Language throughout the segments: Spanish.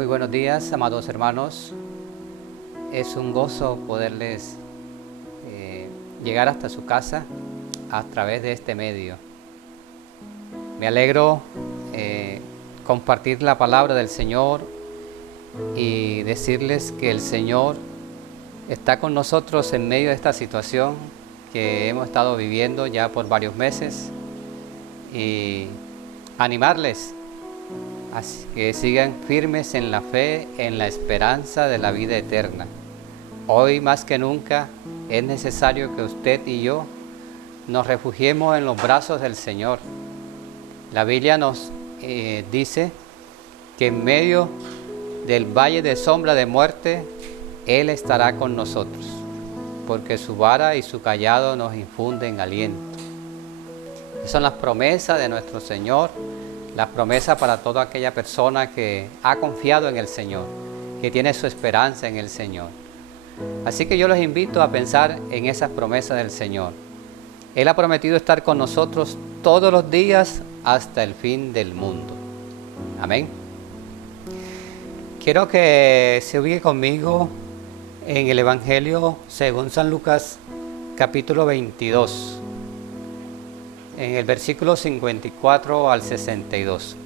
Muy buenos días, amados hermanos. Es un gozo poderles llegar hasta su casa a través de este medio. Me alegro compartir la palabra del Señor y decirles que el Señor está con nosotros en medio de esta situación que hemos estado viviendo ya por varios meses y animarles a que sigan firmes en la fe, en la esperanza de la vida eterna. Hoy más que nunca es necesario que usted y yo nos refugiemos en los brazos del Señor. La Biblia nos dice que en medio del valle de sombra de muerte, Él estará con nosotros, porque su vara y su cayado nos infunden aliento. Esas son las promesas de nuestro Señor, las promesas para toda aquella persona que ha confiado en el Señor, que tiene su esperanza en el Señor. Así que yo los invito a pensar en esas promesas del Señor. Él ha prometido estar con nosotros todos los días hasta el fin del mundo. Amén. Quiero que se ubique conmigo en el Evangelio según San Lucas, capítulo 22, en el versículo 54 al 62.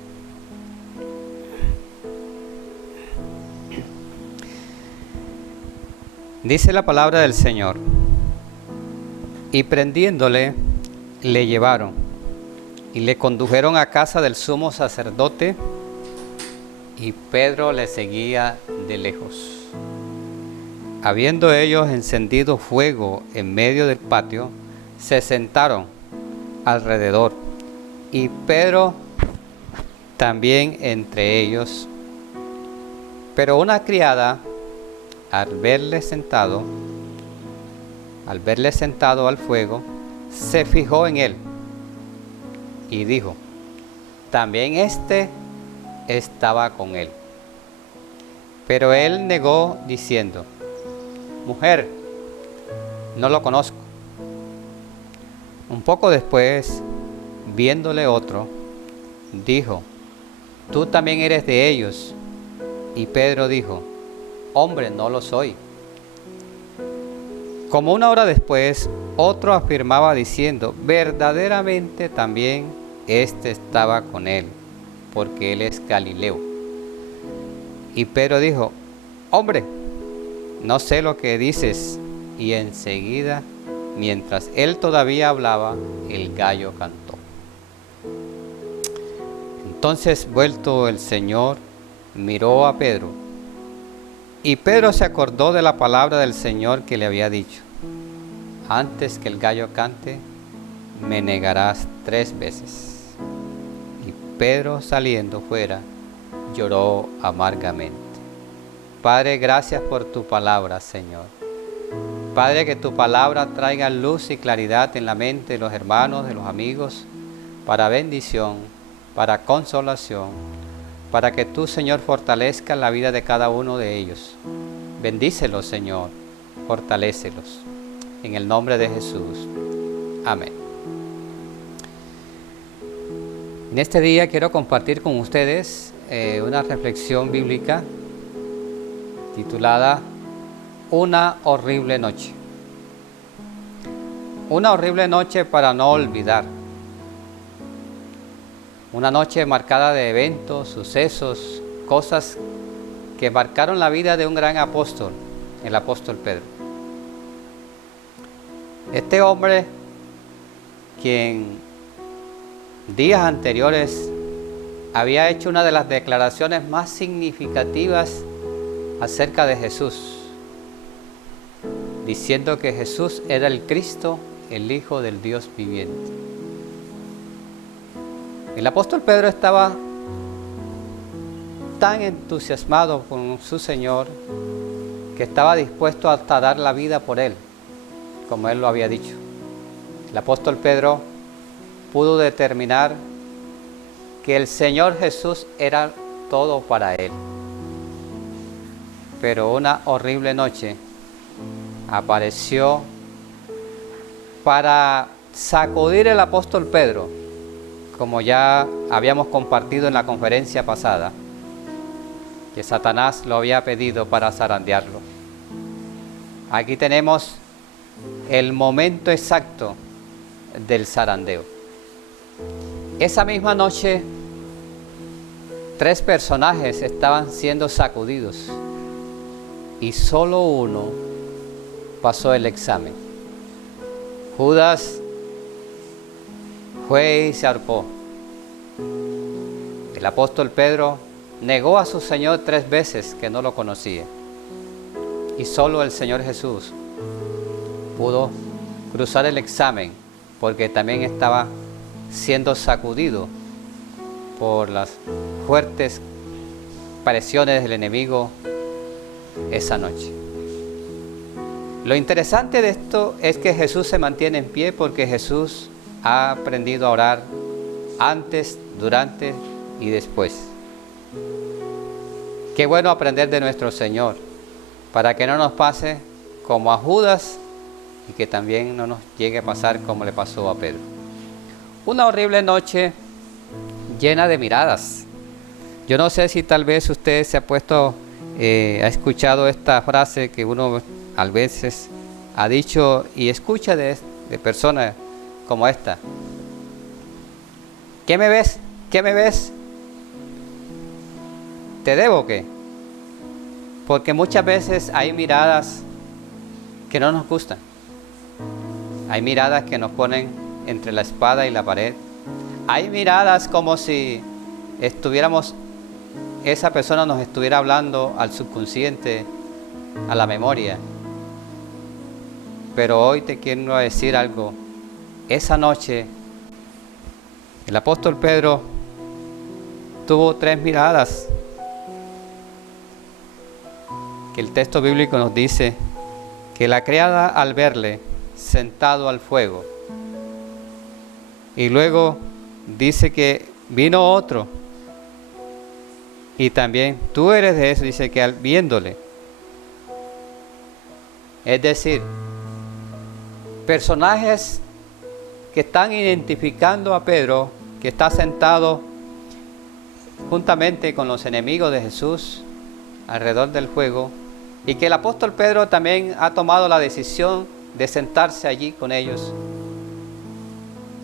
Dice la palabra del Señor: y prendiéndole, le llevaron y le condujeron a casa del sumo sacerdote, y Pedro le seguía de lejos. Habiendo ellos encendido fuego en medio del patio, se sentaron alrededor, y Pedro también entre ellos. Pero una criada, al verle sentado al fuego, se fijó en él y dijo: también éste estaba con él. Pero él negó diciendo: mujer, no lo conozco. Un poco después, viéndole otro, dijo: tú también eres de ellos. Y Pedro dijo: hombre, no lo soy. Como una hora después, otro afirmaba diciendo: verdaderamente también éste estaba con él, porque él es Galileo. Y Pedro dijo: hombre, no sé lo que dices. Y enseguida, mientras él todavía hablaba, el gallo cantó. Entonces, vuelto el Señor, miró a Pedro, y Pedro se acordó de la palabra del Señor que le había dicho: antes que el gallo cante, me negarás 3 veces. Y Pedro, saliendo fuera, lloró amargamente. Padre, gracias por tu palabra, Señor. Padre, que tu palabra traiga luz y claridad en la mente de los hermanos, de los amigos, para bendición, para consolación, para que tú, Señor, fortalezcas la vida de cada uno de ellos. Bendícelos, Señor, fortalécelos. En el nombre de Jesús. Amén. En este día quiero compartir con ustedes una reflexión bíblica titulada Una horrible noche. Una horrible noche para no olvidar. Una noche marcada de eventos, sucesos, cosas que marcaron la vida de un gran apóstol, el apóstol Pedro. Este hombre, quien días anteriores había hecho una de las declaraciones más significativas acerca de Jesús, diciendo que Jesús era el Cristo, el Hijo del Dios viviente. El apóstol Pedro estaba tan entusiasmado con su Señor que estaba dispuesto hasta dar la vida por él, como él lo había dicho. El apóstol Pedro pudo determinar que el Señor Jesús era todo para él. Pero una horrible noche apareció para sacudir el apóstol Pedro, como ya habíamos compartido en la conferencia pasada, que Satanás lo había pedido para zarandearlo. Aquí tenemos el momento exacto del zarandeo. Esa misma noche, 3 personajes estaban siendo sacudidos y solo uno pasó el examen. Judas fue y se ahorcó. El apóstol Pedro negó a su Señor 3 veces que no lo conocía. Y solo el Señor Jesús pudo cruzar el examen, porque también estaba siendo sacudido por las fuertes presiones del enemigo esa noche. Lo interesante de esto es que Jesús se mantiene en pie, porque Jesús ha aprendido a orar antes, durante y después. Qué bueno aprender de nuestro Señor, para que no nos pase como a Judas y que también no nos llegue a pasar como le pasó a Pedro. Una horrible noche llena de miradas. Yo no sé si tal vez usted se ha ha escuchado esta frase que uno a veces ha dicho y escucha de personas como esta. ¿Qué me ves? ¿Qué me ves? ¿Te debo o qué? Porque muchas veces hay miradas que no nos gustan. Hay miradas que nos ponen entre la espada y la pared. Hay miradas como si esa persona nos estuviera hablando al subconsciente, a la memoria. Pero hoy te quiero decir algo. Esa noche, el apóstol Pedro tuvo 3 miradas que el texto bíblico nos dice que la criada, al verle sentado al fuego, y luego dice que vino otro, y también tú eres de eso, dice que viéndole, es decir, personajes que están identificando a Pedro, que está sentado juntamente con los enemigos de Jesús alrededor del fuego, y que el apóstol Pedro también ha tomado la decisión de sentarse allí con ellos.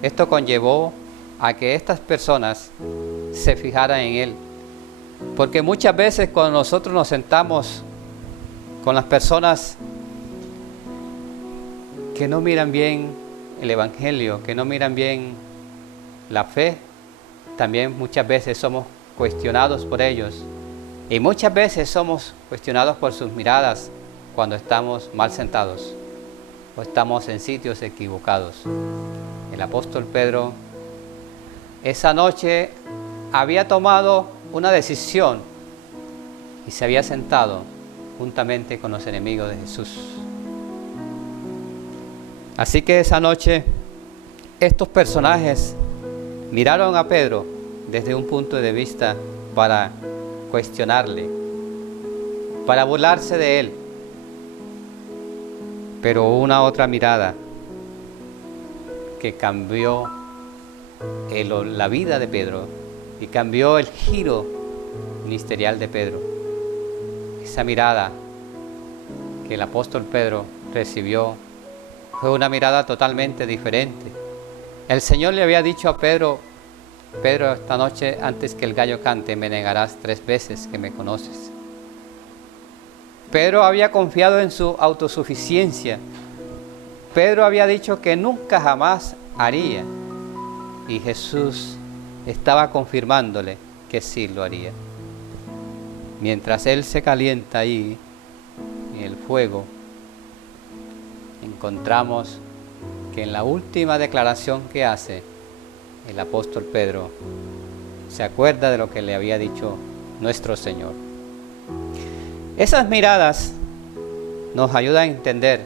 Esto conllevó a que estas personas se fijaran en él, porque muchas veces cuando nosotros nos sentamos con las personas que no miran bien el evangelio, que no miran bien la fe, también muchas veces somos cuestionados por ellos, y muchas veces somos cuestionados por sus miradas cuando estamos mal sentados o estamos en sitios equivocados. El apóstol Pedro esa noche había tomado una decisión y se había sentado juntamente con los enemigos de Jesús. Así que esa noche estos personajes miraron a Pedro desde un punto de vista para cuestionarle, para burlarse de él. Pero una otra mirada que cambió la vida de Pedro y cambió el giro ministerial de Pedro. Esa mirada que el apóstol Pedro recibió fue una mirada totalmente diferente. El Señor le había dicho a Pedro: Pedro, esta noche antes que el gallo cante me negarás 3 veces que me conoces. Pedro había confiado en su autosuficiencia. Pedro había dicho que nunca jamás haría, y Jesús estaba confirmándole que sí lo haría. Mientras él se calienta ahí en el fuego, encontramos que en la última declaración que hace el apóstol Pedro se acuerda de lo que le había dicho nuestro Señor. Esas miradas nos ayudan a entender.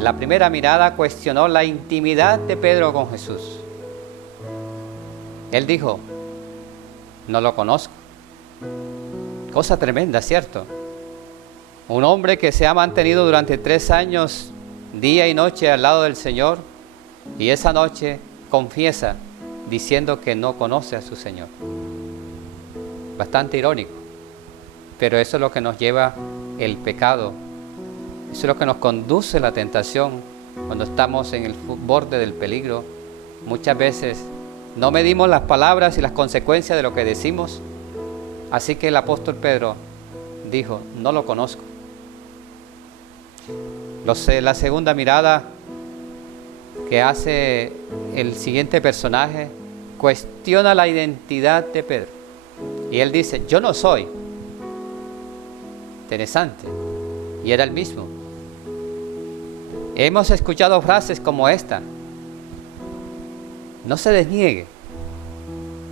La primera mirada cuestionó la intimidad de Pedro con Jesús. Él dijo: no lo conozco. Cosa tremenda, ¿cierto? Un hombre que se ha mantenido durante 3 años, día y noche al lado del Señor, y esa noche confiesa diciendo que no conoce a su Señor. Bastante irónico. Pero eso es lo que nos lleva el pecado. Eso es lo que nos conduce a la tentación. Cuando estamos en el borde del peligro, muchas veces no medimos las palabras y las consecuencias de lo que decimos. Así que el apóstol Pedro dijo, no lo conozco. La segunda mirada que hace el siguiente personaje cuestiona la identidad de Pedro. Y él dice, yo no soy. Interesante. Y era el mismo. Hemos escuchado frases como esta. No se desniegue.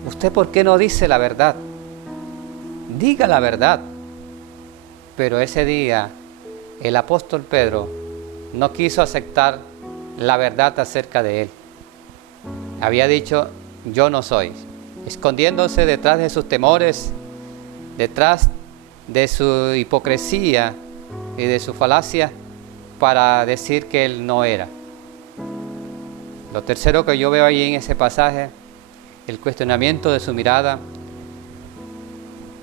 ¿Usted por qué no dice la verdad? Diga la verdad. Pero ese día el apóstol Pedro no quiso aceptar la verdad acerca de él. Había dicho, yo no soy, escondiéndose detrás de sus temores, detrás de su hipocresía y de su falacia para decir que él no era. Lo tercero que yo veo ahí en ese pasaje, el cuestionamiento de su mirada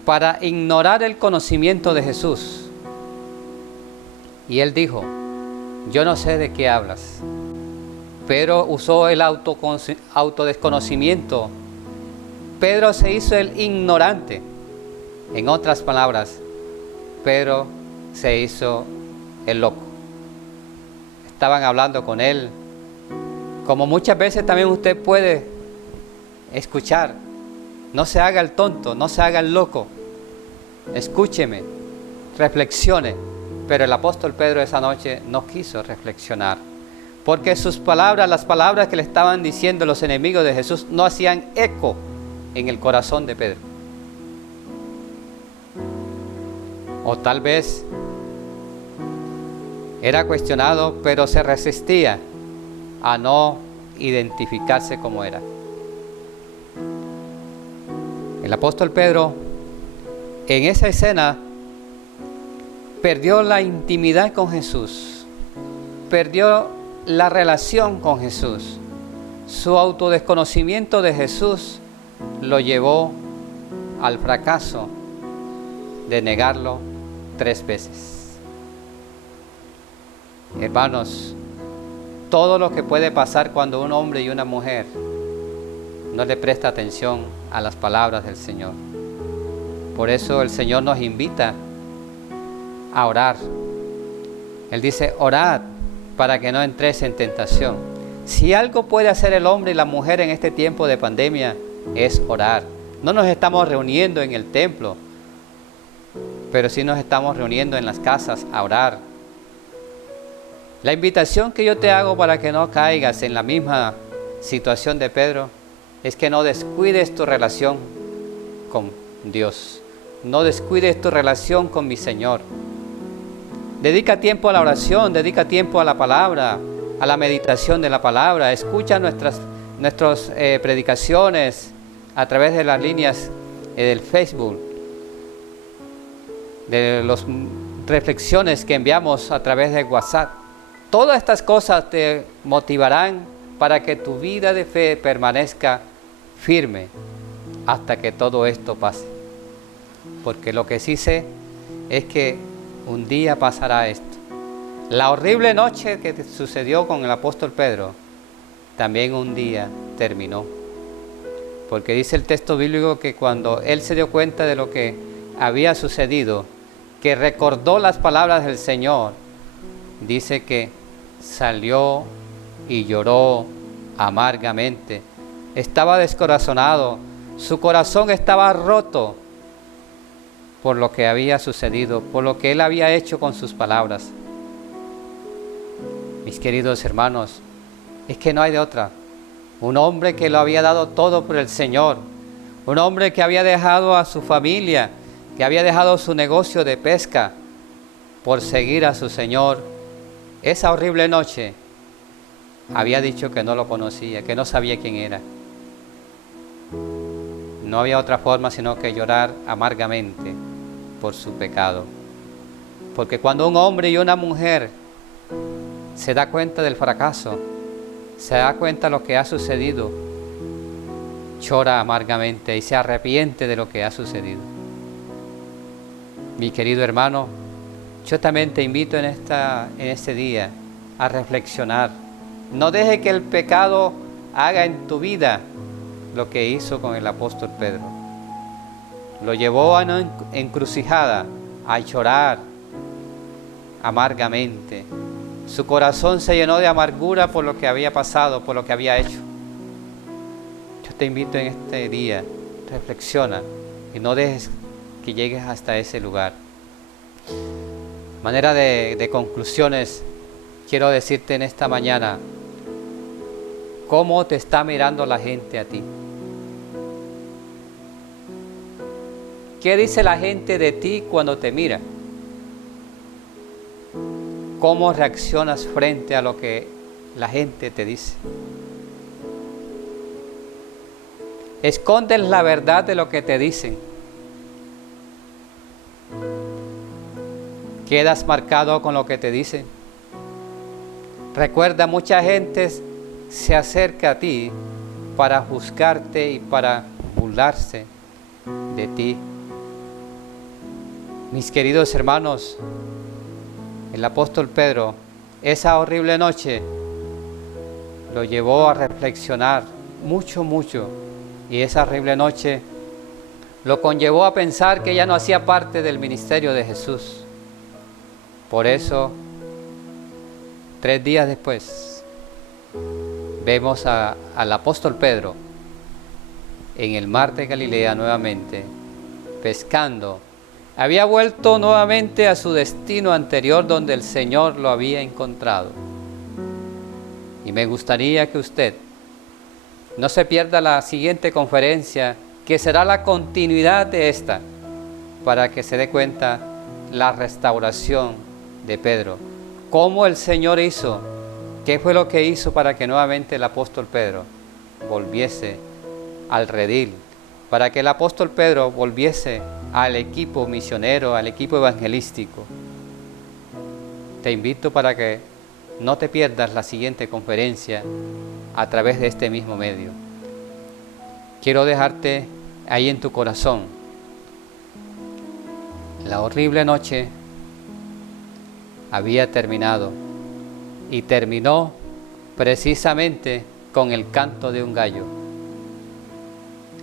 para ignorar el conocimiento de Jesús. Y él dijo, yo no sé de qué hablas. Pedro usó el autodesconocimiento. Pedro se hizo el ignorante. En otras palabras, Pedro se hizo el loco. Estaban hablando con él, como muchas veces también usted puede escuchar. No se haga el tonto, no se haga el loco. Escúcheme, reflexione. Pero el apóstol Pedro esa noche no quiso reflexionar, porque sus palabras, las palabras que le estaban diciendo los enemigos de Jesús, no hacían eco en el corazón de Pedro. O tal vez era cuestionado, pero se resistía a no identificarse como era. El apóstol Pedro, en esa escena, perdió la intimidad con Jesús, perdió la relación con Jesús. Su autodesconocimiento de Jesús lo llevó al fracaso de negarlo 3 veces. Hermanos, todo lo que puede pasar cuando un hombre y una mujer no le presta atención a las palabras del Señor. Por eso el Señor nos invita a orar. Él dice, orad para que no entréis en tentación. Si algo puede hacer el hombre y la mujer en este tiempo de pandemia, es orar. No nos estamos reuniendo en el templo, pero sí nos estamos reuniendo en las casas a orar. La invitación que yo te hago para que no caigas en la misma situación de Pedro es que no descuides tu relación con Dios. No descuides tu relación con mi Señor. Dedica tiempo a la oración, dedica tiempo a la palabra, a la meditación de la palabra. Escucha nuestras predicaciones a través de las líneas del Facebook, de las reflexiones que enviamos a través de WhatsApp. Todas estas cosas te motivarán para que tu vida de fe permanezca firme hasta que todo esto pase. Porque lo que sí sé es que un día pasará esto. La horrible noche que sucedió con el apóstol Pedro, también un día terminó. Porque dice el texto bíblico que cuando él se dio cuenta de lo que había sucedido, que recordó las palabras del Señor, dice que salió y lloró amargamente. Estaba descorazonado, su corazón estaba roto por lo que había sucedido, por lo que él había hecho con sus palabras. Mis queridos hermanos, es que no hay de otra. Un hombre que lo había dado todo por el Señor, un hombre que había dejado a su familia, que había dejado su negocio de pesca por seguir a su Señor. Esa horrible noche había dicho que no lo conocía, que no sabía quién era. No había otra forma sino que llorar amargamente por su pecado. Porque cuando un hombre y una mujer se da cuenta del fracaso, se da cuenta de lo que ha sucedido, llora amargamente y se arrepiente de lo que ha sucedido. Mi querido hermano, yo también te invito en este día a reflexionar. No deje que el pecado haga en tu vida lo que hizo con el apóstol Pedro. Lo llevó a una encrucijada, a llorar amargamente. Su corazón se llenó de amargura por lo que había pasado, por lo que había hecho. Yo te invito en este día, reflexiona y no dejes que llegues hasta ese lugar. Manera de conclusiones, quiero decirte en esta mañana, ¿cómo te está mirando la gente a ti? ¿Qué dice la gente de ti cuando te mira? ¿Cómo reaccionas frente a lo que la gente te dice? ¿Escondes la verdad de lo que te dicen? ¿Quedas marcado con lo que te dicen? Recuerda, mucha gente se acerca a ti para juzgarte y para burlarse de ti. Mis queridos hermanos, el apóstol Pedro, esa horrible noche, lo llevó a reflexionar mucho, y esa horrible noche lo conllevó a pensar que ya no hacía parte del ministerio de Jesús. Por eso, 3 días después, vemos al apóstol Pedro en el mar de Galilea nuevamente, pescando. Había vuelto nuevamente a su destino anterior donde el Señor lo había encontrado. Y me gustaría que usted no se pierda la siguiente conferencia, que será la continuidad de esta, para que se dé cuenta la restauración de Pedro. ¿Cómo el Señor hizo? ¿Qué fue lo que hizo para que nuevamente el apóstol Pedro volviese al redil? Para que el apóstol Pedro volviese al equipo misionero, al equipo evangelístico. Te invito para que no te pierdas la siguiente conferencia a través de este mismo medio. Quiero dejarte ahí en tu corazón. La horrible noche había terminado y terminó precisamente con el canto de un gallo,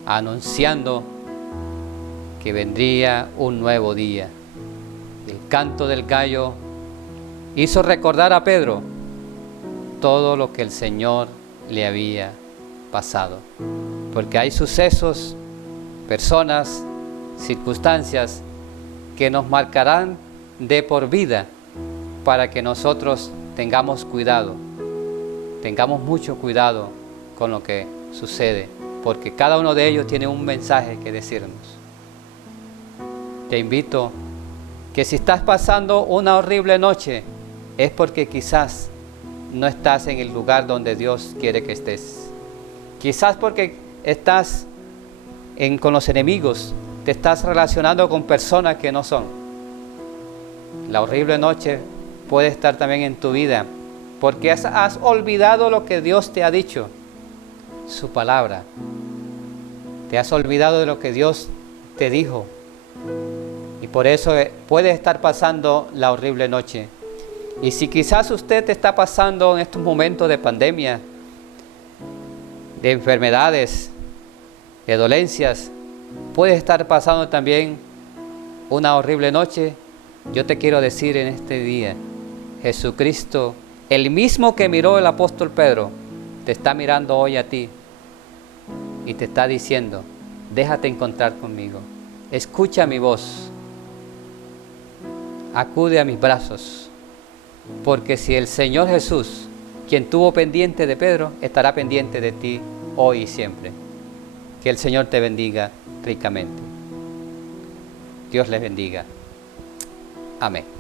anunciando que vendría un nuevo día. El canto del gallo hizo recordar a Pedro todo lo que el Señor le había pasado. Porque hay sucesos, personas, circunstancias que nos marcarán de por vida para que nosotros tengamos cuidado, tengamos mucho cuidado con lo que sucede, porque cada uno de ellos tiene un mensaje que decirnos. Te invito que si estás pasando una horrible noche, es porque quizás no estás en el lugar donde Dios quiere que estés. Quizás porque estás con los enemigos, te estás relacionando con personas que no son. La horrible noche puede estar también en tu vida, porque has olvidado lo que Dios te ha dicho, su palabra. Te has olvidado de lo que Dios te dijo. Y por eso puede estar pasando la horrible noche. Y si quizás usted está pasando en estos momentos de pandemia, de enfermedades, de dolencias, puede estar pasando también una horrible noche, yo te quiero decir en este día, Jesucristo, el mismo que miró el apóstol Pedro, te está mirando hoy a ti y te está diciendo, déjate encontrar conmigo, escucha mi voz, acude a mis brazos, porque si el Señor Jesús, quien tuvo pendiente de Pedro, estará pendiente de ti hoy y siempre. Que el Señor te bendiga ricamente. Dios les bendiga. Amén.